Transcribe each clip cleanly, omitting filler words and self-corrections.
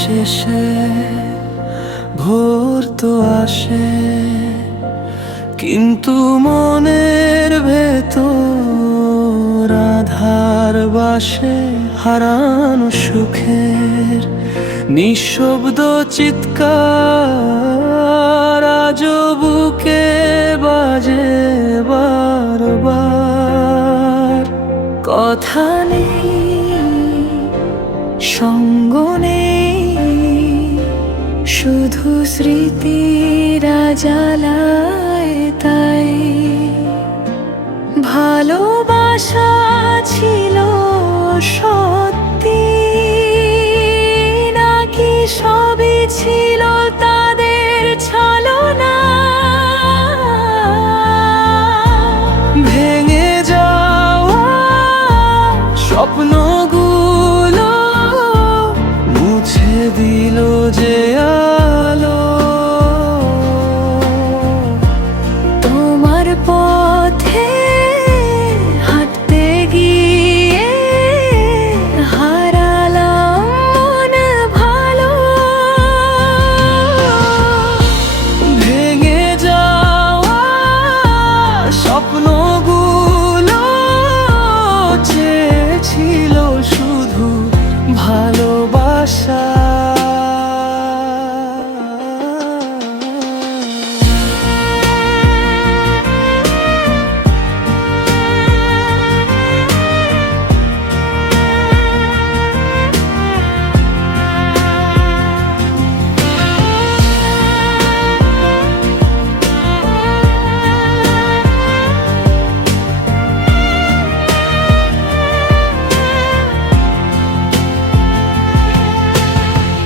শেষে ভোর তো আসে, কিন্তু মনের ভেতর আধার বাসে হারানো সুখের নিঃশব্দ চিৎকার আজও বুকে বাজে বারবার। কথা নেই, সঙ্গ নেই, শুধু স্মৃতিরা জ্বালায় তাই। ভালোবাসা ছিল সত্যি নাকি সবই ছিল তাদের ছলনা? ভেঙে যাওয়া স্বপ্নগুলো মুছে দিল যে আলো। তোমার পথে হাঁটতে গিয়ে হারালাম মন ভালো। ভেঙে যাওয়া স্বপ্নগুলো চেয়েছিল শুধু ভালোবাসা।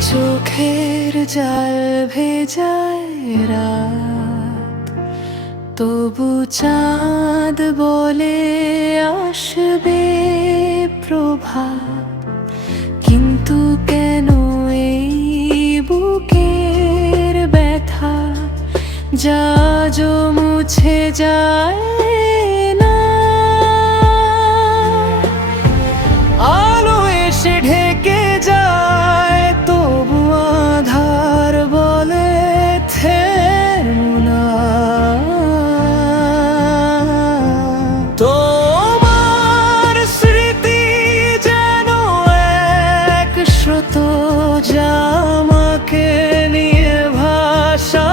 চোখের জাল ভেজায় রাত, তবু চাঁদ বলে আসবে প্রভাত। কিন্তু কেন এই বুকের ব্যথা যা মুছে যায় না? আলো এসে ঢেকে যায়, তবু আধার বলে থেমো না। তোমার স্মৃতি যেন এক স্রোত যা আমাকে নিয়ে ভাসা।